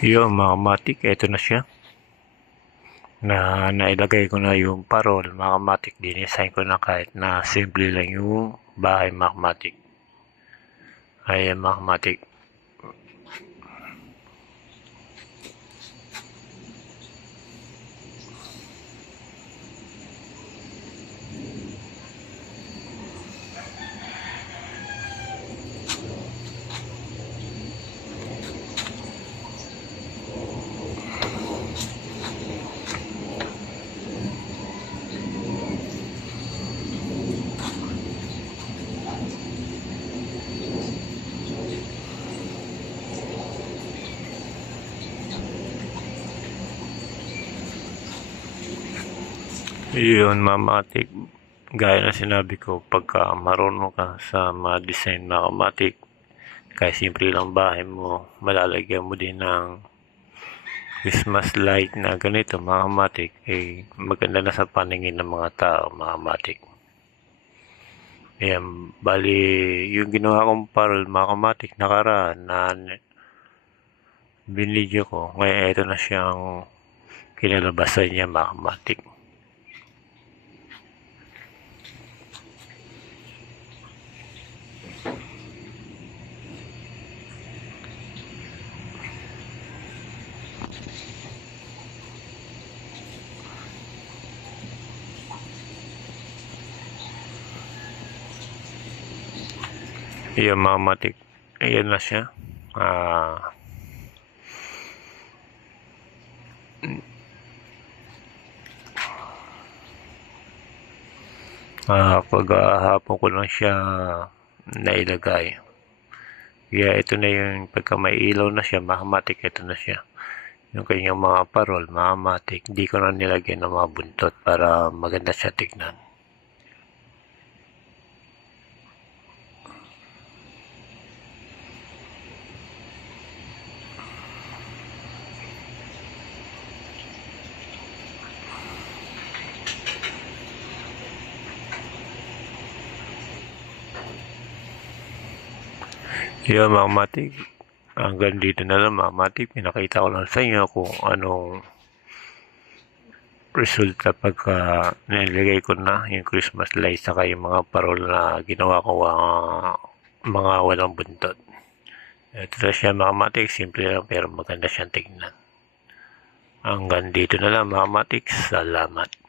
Yung mga matik, eto na siya. Nailagay ko na yung parol, mga matik. Dinisign ko na kahit na simple lang yung bahay mga matik. Ayan mga matik. Yun mga matik. Gaya na sinabi ko, pagka marunong ka sa mga design mga matik, kahit simple lang bahay mo, malalagyan mo din ng Christmas light na ganito mga matik, maganda na sa paningin ng mga tao mga matik. Ayan, bali yung ginawa kong parol mga kamatik nakaraan na binidyo ko, ngayon ito na siyang kinalabasan niya mga kamatik. Ayan mga kamatik, ayan na siya. Paghahapon ko lang siya nailagay. Kaya ito na yung pagka may ilaw na siya, mahamatik, ito na siya. Yung kanyang mga parol, mahamatik, hindi ko na nilagyan ng mga buntot para maganda siya tignan. Yun mga matik, hanggang dito na lang mga matik, pinakita ko lang sa inyo kung anong resulta pagka nilagay ko na yung Christmas lights saka yung mga parol na ginawa ko mga walang buntot. Ito na siya mga matik, simple lang pero maganda siyang tignan. Hanggang dito na lang mga matik, salamat.